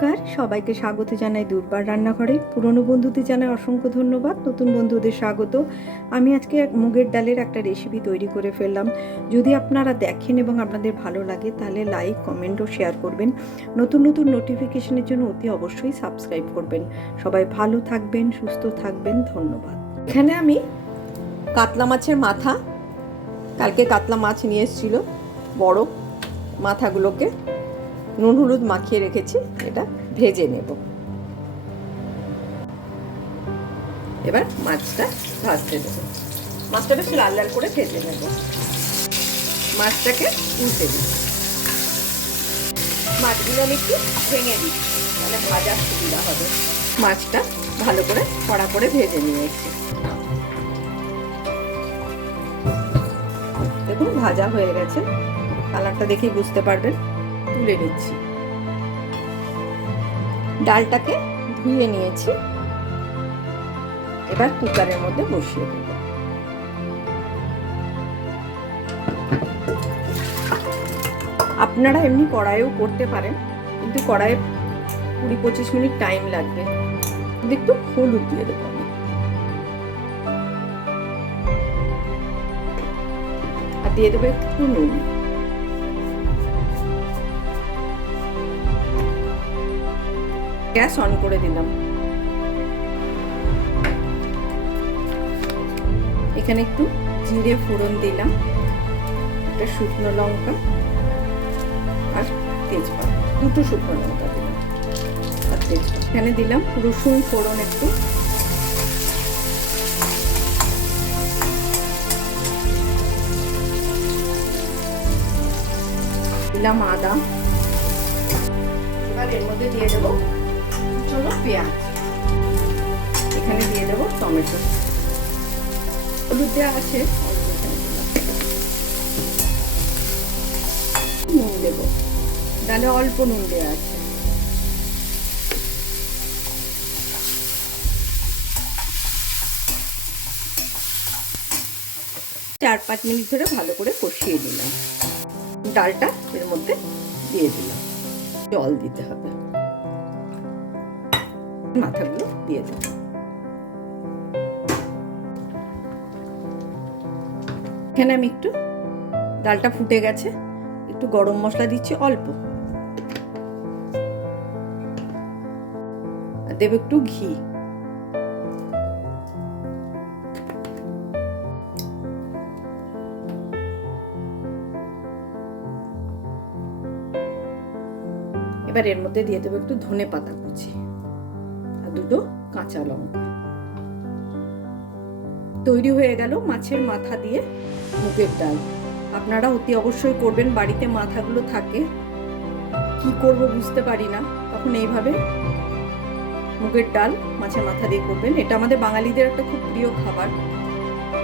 নমস্কার, সবাইকে স্বাগত জানাই দুর্বার রান্নাঘরে। পুরনো বন্ধুদের জানাই অসংখ্য ধন্যবাদ, নতুন বন্ধুদের স্বাগত। আমি আজকে মুগের ডালের একটা রেসিপি তৈরি করে ফেললাম। যদি আপনারা দেখেন এবং আপনাদের ভালো লাগে তাহলে লাইক, কমেন্ট ও শেয়ার করবেন। নতুন নতুন নোটিফিকেশনের জন্য অতি অবশ্যই সাবস্ক্রাইব করবেন। সবাই ভালো থাকবেন, সুস্থ থাকবেন, ধন্যবাদ। এখানে আমি কাতলা মাছের মাথা, কালকে কাতলা মাছ নিয়ে এসেছিল, বড় মাথাগুলোকে নুন হলুদ মাখিয়ে রেখেছি। এটা ভেজে নেব। এবার মাছটা ভাজতে দেব। মাছটা বেশ লাল লাল করে ভেজে নেব। মাছটাকে উল্টে দিই। মাছগুলো আমি একটু ভেঙে দিই, তাহলে ভাজার সুবিধা হবে। মাছটা ভালো করে কড়া করে ভেজে নিয়েছি। দেখুন ভাজা হয়ে গেছে, কালারটা দেখেই বুঝতে পারবেন। তুলে নিচ্ছি। ডালটাকে ধুয়ে নিয়েছি, এবার কুকারের মধ্যে বসিয়ে দেব। আপনারা এমনি কড়াইও করতে পারেন, কিন্তু কড়াইয়ে 20-25 মিনিট টাইম লাগবে। একটু হলুদ দিয়ে দেবো আমি, আর দিয়ে দেবো একটু নুন। গ্যাস অন করে দিলাম। এখানে একটু জিরে ফোড়ন দিলাম, একটা শুকনো লঙ্কা আর তেজপাতা, দুটো শুকনো লঙ্কা দিলাম আর তেজপাতা। এখানে দিলাম রসুন ফোড়ন, একটু দিলাম আদা। এবার এর মধ্যে দিয়ে দেবো চলো পেঁয়াজ। এখানে দিয়ে দেবো টমেটো। হলুদ দেওয়া আছে, নুন দেবো, ডালে অল্প নুন দেওয়া আছে। চার 5 মিনিট ধরে ভালো করে কষিয়ে দিলাম। ডালটা এর মধ্যে দিয়ে দিলাম। জল দিতে হবে। মাথাগুলো দিয়ে দেব। এখানে আমি একটু, ডালটা ফুটে গেছে, একটু গরম মশলা দিচ্ছি অল্প, আর দেব একটু ঘি। এবার এর মধ্যে দিয়ে দেবো একটু ধনে পাতা কুচি আর দুটো কাঁচা লঙ্কা। তৈরি হয়ে গেল মাছের মাথা দিয়ে মুগের ডাল। আপনারা অতি অবশ্যই করবেন, বাড়িতে মাথাগুলো থাকে, কি করব বুঝতে পারি না, তখন এইভাবে মুগের ডাল মাছের মাথা দিয়ে করবেন। এটা আমাদের বাঙালিদের একটা খুব প্রিয় খাবার।